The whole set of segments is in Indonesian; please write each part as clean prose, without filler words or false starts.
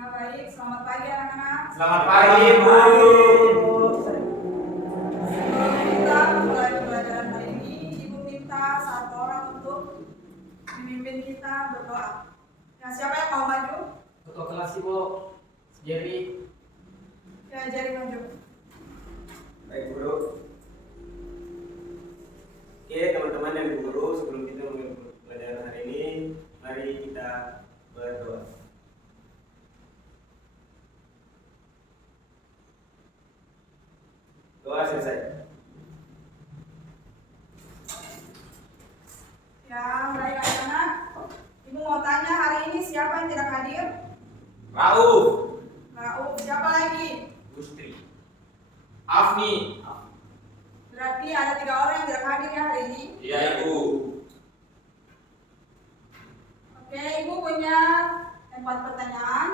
Ya baik, selamat pagi anak-anak. Selamat pagi, Bu. Sebelum kita mulai pembelajaran hari ini, Ibu minta satu orang untuk memimpin kita berdoa. Ya, siapa yang mau maju? Ketua kelas Ibu, Jerry. Ya, jadi maju. Baik guru. Oke teman-teman dan guru, sebelum kita mulai pelajaran hari ini, mari kita berdoa. Doa selesai. Ya, baik anak-anak. Ibu mau tanya hari ini siapa yang tidak hadir? Rauf, Rauf, siapa lagi? Gustri, Afni. Berarti ada 3 orang yang tidak hadir ya hari ini. Iya, Ibu. Oke, Ibu punya 4 pertanyaan.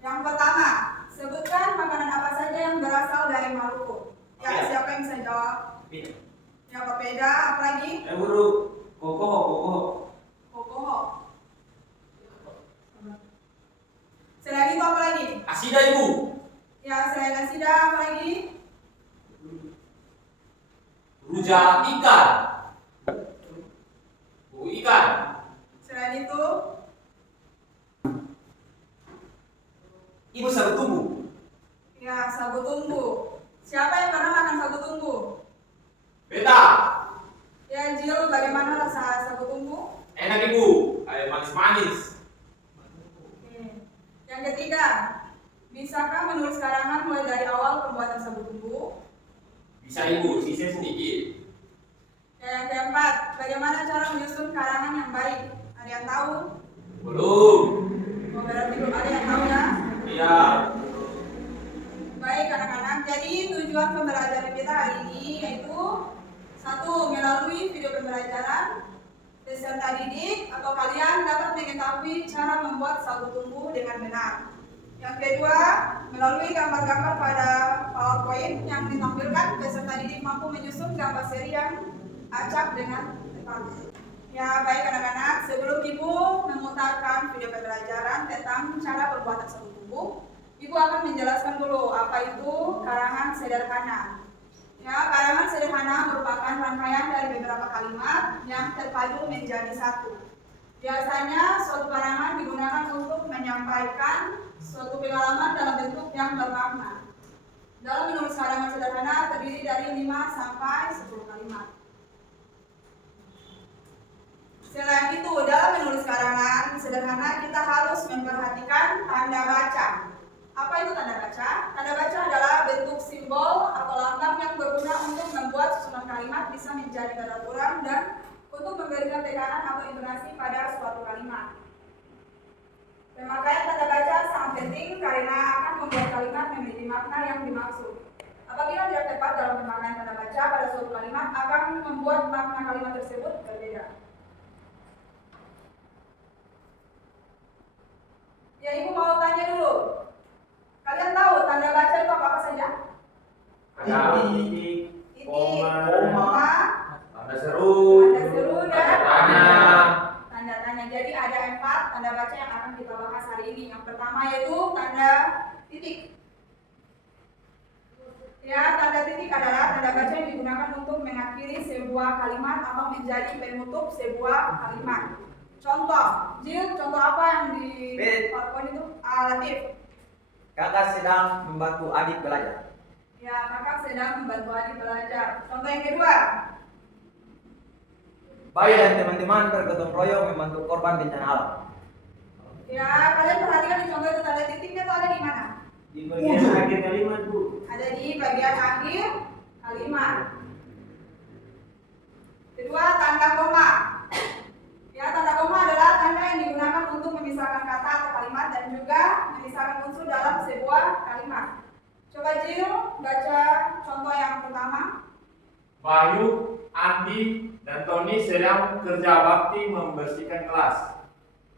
Yang pertama, sebutkan makanan apa saja yang berasal dari Maluku. Ya, Iya. siapa yang bisa jawab? Iya. Ya, papeda, apa lagi? Guru, kokoh. Kokoho. Selain itu apa lagi? Asida, Ibu. Ya, selain asida apa lagi? Rujak ikan. Bu ikan. Selain itu, Ibu sagu tumbuh. ya sagu tumbu. Siapa yang pernah makan sagu tumbu? Beta. Ya, Jill, bagaimana rasa sagu tumbu? Enak, Ibu. Air manis-manis. Oke. Yang ketiga, bisakah menulis karangan mulai dari awal pembuatan sagu tumbu? Bisa, Ibu, sisa sedikit. Ya, yang keempat, bagaimana cara menyusun karangan yang baik? Ada yang tahu? Belum. Oh, berarti belum ada yang tahu ya? Iya. Baik anak-anak, jadi tujuan pembelajaran kita hari ini yaitu 1. Melalui video pembelajaran peserta didik atau kalian dapat mengetahui cara membuat sagu tumbuh dengan benar. Yang kedua, melalui gambar-gambar pada PowerPoint yang ditampilkan, peserta didik mampu menyusun gambar seri yang acak dengan tepat. Ya, baik anak-anak, sebelum Ibu memutarkan video pembelajaran tentang cara pembuatan sagu tumbuh, Ibu akan menjelaskan dulu apa itu karangan sederhana. Ya, karangan sederhana merupakan rangkaian dari beberapa kalimat yang terpadu menjadi satu. Biasanya suatu karangan digunakan untuk menyampaikan suatu pengalaman dalam bentuk yang bermakna. Dalam menulis karangan sederhana terdiri dari 5 sampai 10 kalimat. Selain itu, dalam menulis karangan sederhana kita harus memperhatikan tanda baca. Apa itu tanda baca? Tanda baca adalah bentuk simbol atau lambang yang berguna untuk membuat susunan kalimat bisa menjadi teraturan dan untuk memberikan tekanan atau intonasi pada suatu kalimat. Pemakaian tanda baca sangat penting karena akan membuat kalimat memiliki makna yang dimaksud. Apabila tidak tepat dalam pemakaian tanda baca pada suatu kalimat akan membuat makna kalimat tersebut berbeda. Ya, Ibu mau tanya dulu. Kalian tahu tanda baca itu apa saja? Ada Titik, Titik, koma, tanda seru. tanda seru dan Tanya. tanda tanya. Jadi ada 4 tanda baca yang akan kita bahas hari ini. Yang pertama yaitu tanda titik. Ya, tanda titik adalah tanda baca yang digunakan untuk mengakhiri sebuah kalimat atau menjadi penutup sebuah kalimat. Contoh, Jill, contoh apa yang di PowerPoint itu? Latif. Kakak sedang membantu adik belajar. Ya, kakak sedang membantu adik belajar. Contoh yang kedua. Bayi dan teman-teman bergotong royong membantu korban bencana alam. Ya, kalian perhatikan di contoh itu tanda titiknya itu ada di mana? di bagian akhir kalimat Bu. Ada di bagian akhir kalimat. Kedua, tanda koma. Ya, tanda koma adalah tanda yang digunakan untuk memisahkan kata atau kalimat dan juga memisahkan unsur dalam sebuah kalimat. Coba Jill baca contoh yang pertama. Bayu, Andi, dan Tony sedang kerja bakti membersihkan kelas.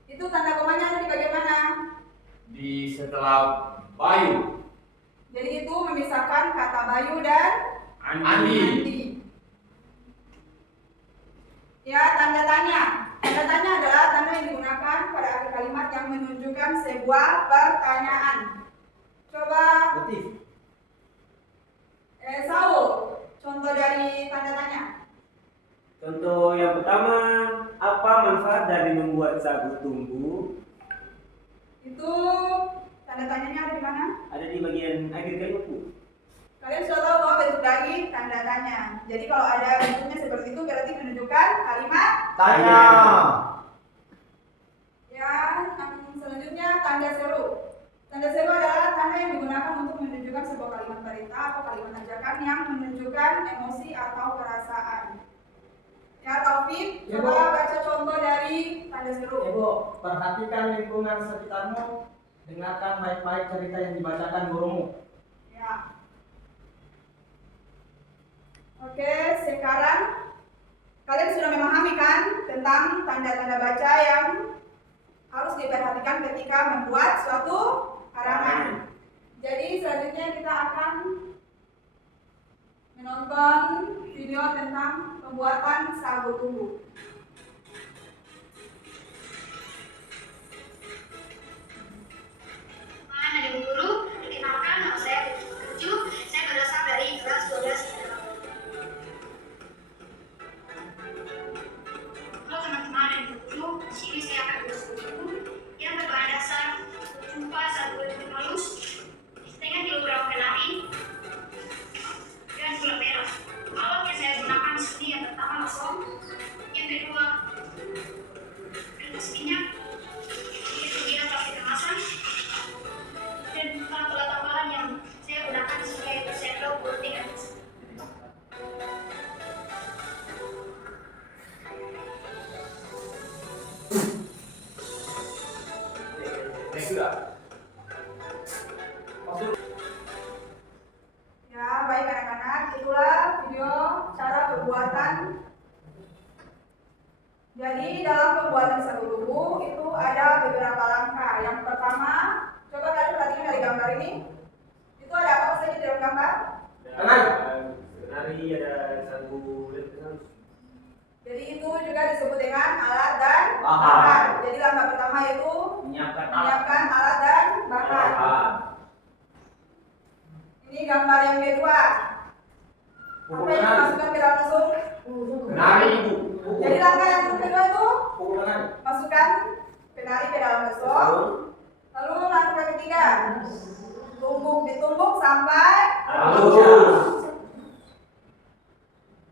Itu tanda komanya ada di bagian mana? Di setelah Bayu, Jadi itu memisahkan kata Bayu dan Andi. Ya, tanda tanya. Tanda tanya adalah tanda yang digunakan pada akhir kalimat yang menunjukkan sebuah pertanyaan. Coba Latif. Saul, contoh dari tanda tanya. Contoh yang pertama, apa manfaat dari membuat sagu tumbuh? Itu tanda tanyanya ada di mana? Ada di bagian akhir kalimat, Bu. Kalian sudah tahu bahwa bentuk dari tanda tanya. Jadi kalau ada bentuknya seperti itu berarti menunjukkan kalimat. Tanya. Ya, yang selanjutnya tanda seru. Tanda seru adalah tanda yang digunakan untuk menunjukkan sebuah kalimat perintah atau kalimat ajakan yang menunjukkan emosi atau perasaan. Ya, Taufik, Ya, coba Bu. baca contoh dari tanda seru. Ibu, perhatikan lingkungan sekitarmu. Dengarkan baik-baik cerita yang dibacakan gurumu. Ya. Oke, sekarang kalian sudah memahami kan tentang tanda-tanda baca yang harus diperhatikan ketika membuat suatu halaman. Jadi selanjutnya kita akan menonton video tentang pembuatan sagu tumbuh. Adik guru, perkenalkan nama saya Tujuh. Saya berasal dari kelas 12. Halo teman-teman dan guru, di sini saya akan berburu yang berbahan dasar jumpa sagu halus dengan kilogram kenari dan gula merah. Alat yang saya gunakan di sini yang pertama langsung, yang kedua kertas minyak, yang ketiga plastik kemasan. Dan alat tambahan yang saya gunakan di sini yaitu sendok, gunting, dan tisu. Ya, baik anak-anak, itulah video cara pembuatan. Jadi dalam pembuatan sagu tumbuh itu ada beberapa langkah. Yang pertama, coba kalian perhatikan dari gambar ini. Itu ada apa saja di dalam gambar? Kenari, ada sagu halus. Jadi itu juga disebut dengan alat dan Bahan. bahan. Jadi langkah pertama yaitu Menyiapkan alat dan bahan. Ini gambar yang kedua. Apa yang dimasukkan ke dalam langsung? Kenari, Ibu. Jadi langkah yang kedua itu Pukul kenari. masukkan penari ke dalam besok. Lalu langkah ketiga, ditumbuk sampai Halus.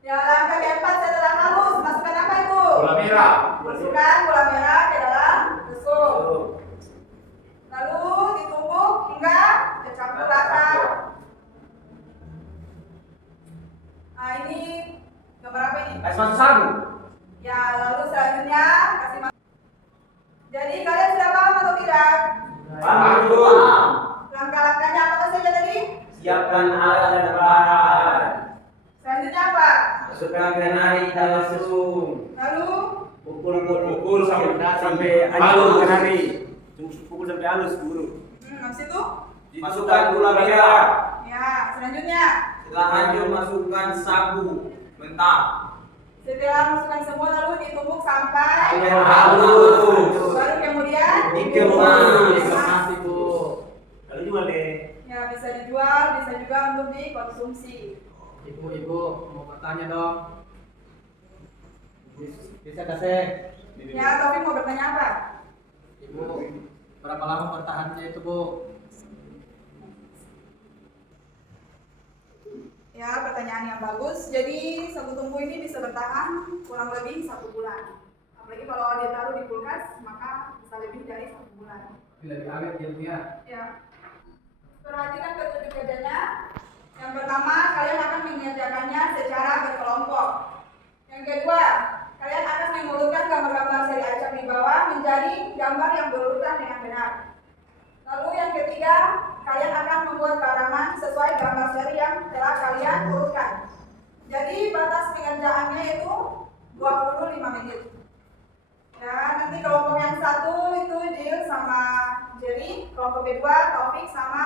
Ya, langkah keempat setelah halus, masukkan apa itu? Gula merah. Masukkan gula merah ke dalam besok. Lalu ditumbuk hingga tercampur rata. Nah, ini gambar apa ini? Es masuk sagu. Ya, lalu selanjutnya kasih masuk. Jadi kalian sudah paham atau tidak? Paham. Langkah-langkahnya apa saja tadi? Siapkan alat dan bahan. Selanjutnya apa? Masukkan kenari dalam susun. Lalu Pukul sampai halus kenari. Pukul sampai halus, guru. habis itu? Masukkan gula merah. Ya, selanjutnya Setelah hancur masukkan sagu mentah. setelah masukkan semua lalu ditumbuk sampai Halus. baru kemudian Dikemas. Lalu jual deh. ya bisa dijual, bisa juga untuk dikonsumsi. Ibu, mau bertanya dong. Bisa kasih. Ya, Taufik mau bertanya apa? Ibu, berapa lama bertahannya itu, Bu? Ya, pertanyaan yang bagus. Jadi sagu tumbuh ini bisa bertahan kurang lebih 1 bulan. Apalagi kalau ditaruh di kulkas maka bisa lebih dari 1 bulan. Lebih awet dia punya. Ya. Perhatikan petunjuk kerjanya. Yang pertama, kalian akan mengerjakannya secara berkelompok. Yang kedua, kalian akan mengurutkan gambar-gambar seri acak di bawah menjadi gambar yang berurutan dengan benar. Lalu yang ketiga, kalian akan membuat halaman sesuai gambar seri yang telah kalian urutkan. Jadi batas pengerjaannya itu 25 menit. Ya, nanti kelompok yang satu itu Jill sama Jerry, kelompok kedua Taufik sama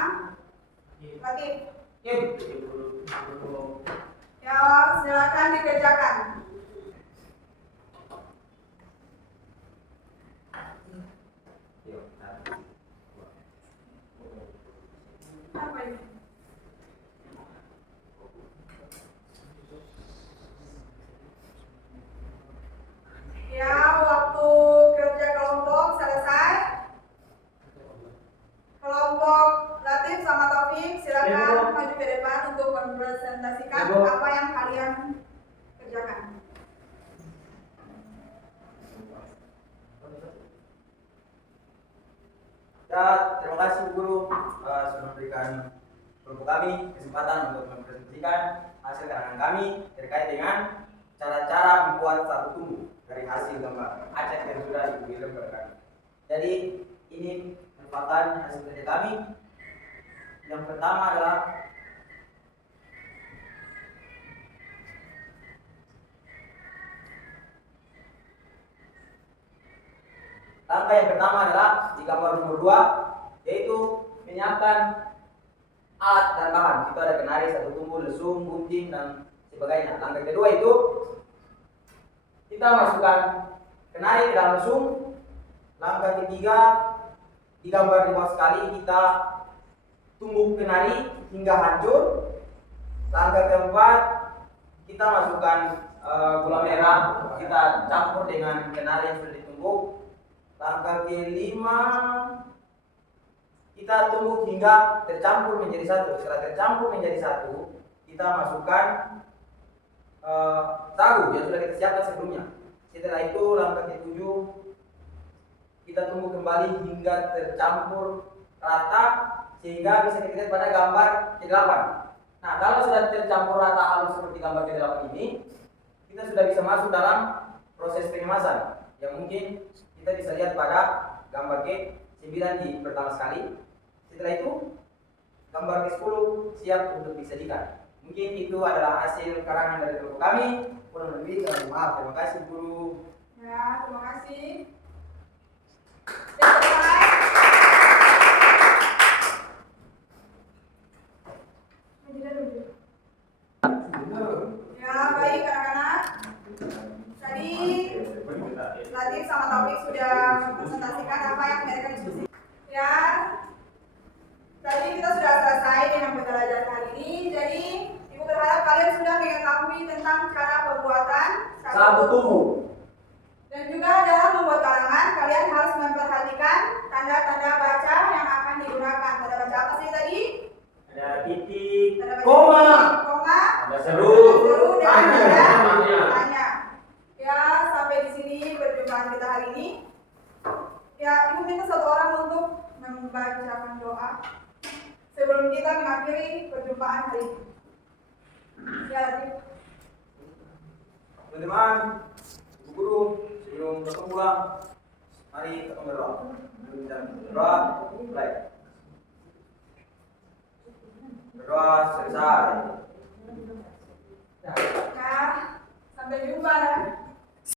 Latif. Ya, silakan dikerjakan. Ya, terima kasih Bu Guru sudah memberikan kelompok kami kesempatan untuk mempresentasikan hasil karangan kami terkait dengan cara-cara membuat satu tumbuh dari hasil gambar Aceh yang sudah dikirim kepada kami. Jadi ini merupakan hasil kerja kami. Yang pertama adalah langkah yang pertama adalah di gambar nomor 2, yaitu menyiapkan alat dan bahan. Itu ada kenari, satu tumbuh, lesung, gunting, dan sebagainya. Langkah kedua itu kita masukkan kenari ke dalam lesung. Langkah ketiga, di gambar di bawah sekali kita tumbuk kenari hingga hancur. Langkah keempat, kita masukkan gula merah, kita campur dengan kenari yang sudah ditumbuk. Langkah kelima, kita tumbuk hingga tercampur menjadi satu. Setelah tercampur menjadi satu, kita masukkan tahu yang sudah kita siapkan sebelumnya. Setelah itu langkah ketujuh, kita tumbuk kembali hingga tercampur rata sehingga bisa kita lihat pada gambar ke-8. Nah, kalau sudah tercampur rata halus seperti gambar ke-8 ini, kita sudah bisa masuk dalam proses pengemasan yang mungkin kita bisa lihat pada gambar K9 di pertama sekali. Setelah itu gambar K10 siap untuk disajikan. Mungkin itu adalah hasil karangan dari kelompok kami. Kurang lebih kami maaf. Terima kasih guru. Ya, terima kasih. Selesai. Ya, baik anak-anak. Tadi Latif sama Taufik sudah mempresentasikan apa yang mereka diskusi. Ya, tadi kita sudah selesai dengan pembelajaran hari ini. Jadi, Ibu berharap kalian sudah mengetahui tentang cara pembuatan Satu tumbuh. Dan juga dalam membuat karangan, kalian harus memperhatikan tanda-tanda baca yang akan digunakan. Tanda baca apa sih tadi? Ada titik, Tanda baca Koma. titik, koma, ada seru, seru, dan tanya. ada tanya. Ya, sampai di sini perjumpaan kita hari ini. Ya, Ibu minta satu orang untuk membacakan doa sebelum kita mengakhiri perjumpaan hari ini. Ya, Latif. Teman-teman, Bu Guru, sebelum kita pulang, mari kita berdoa. Berdoa, mulai. Berdoa selesai. Nah, sampai jumpa.